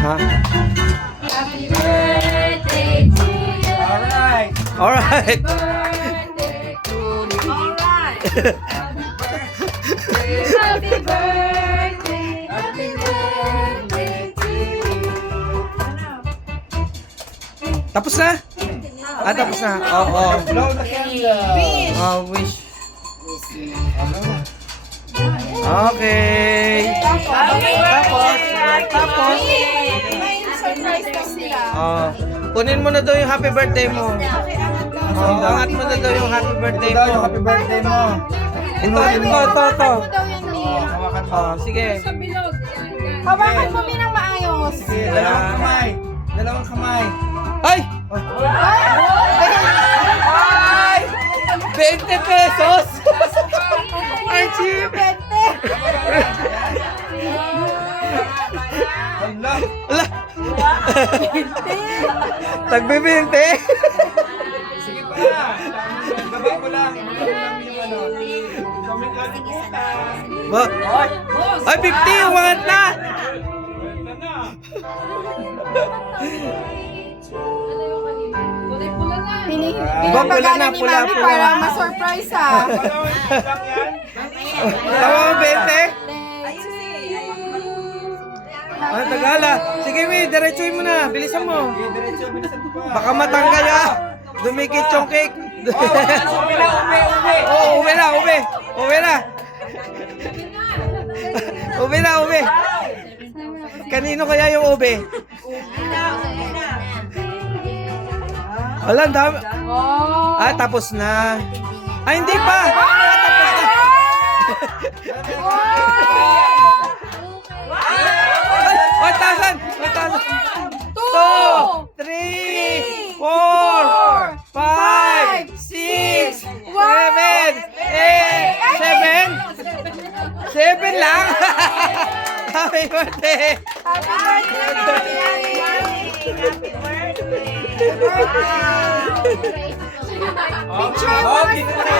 Ha? Happy birthday to you. Alright. Alright. Birthday to you. Alright. Happy birthday. Happy birthday to you. Tapos na? Ah, tapos na. Oo. Blow the candle. Oh, wish. Okay. Tapos. Surprise daw sila. Oh, kunin mo na daw yung happy birthday mo. Oh, angat mo na daw yung happy birthday Ito yung mo. happy birthday mo. Ito. daw yan, Mi. Hawakan mo. Oh, sige. Hawakan mo, Mi, ng maayos. Sige, dalawang kamay. Dalawang kamay. Ay! Ay! 20 pesos! Ang cheap! Hala. Ala! Tagbibinte! Sige pa. Gabay mo lang. Ibigay mo lang yung ano. Kaming ating kita. Ba? Ay, 50! Umangat na! Ba, pula na, pula, pula. Para ma-surprise ha. Tama mo, 20? Ah, Tagala. Sige, May, diretsuin mo na. Bilisan mo. Sige, diretso. Bilisan mo pa. Baka matanggal ya. Dumikit yung cake. Uwi na, uwi. Oo, uwi na, uwi. Uwi na. Uwi na, uwi. Kanino kaya yung uwi? Wala, ang dami. Ah, tapos na. Ah, hindi pa. Ah, tapos na. Ay, 1,000. 1,000. 2, 3, 4, 5, 6, 7, 8, 7. 7 lang. Happy birthday. Picture mo.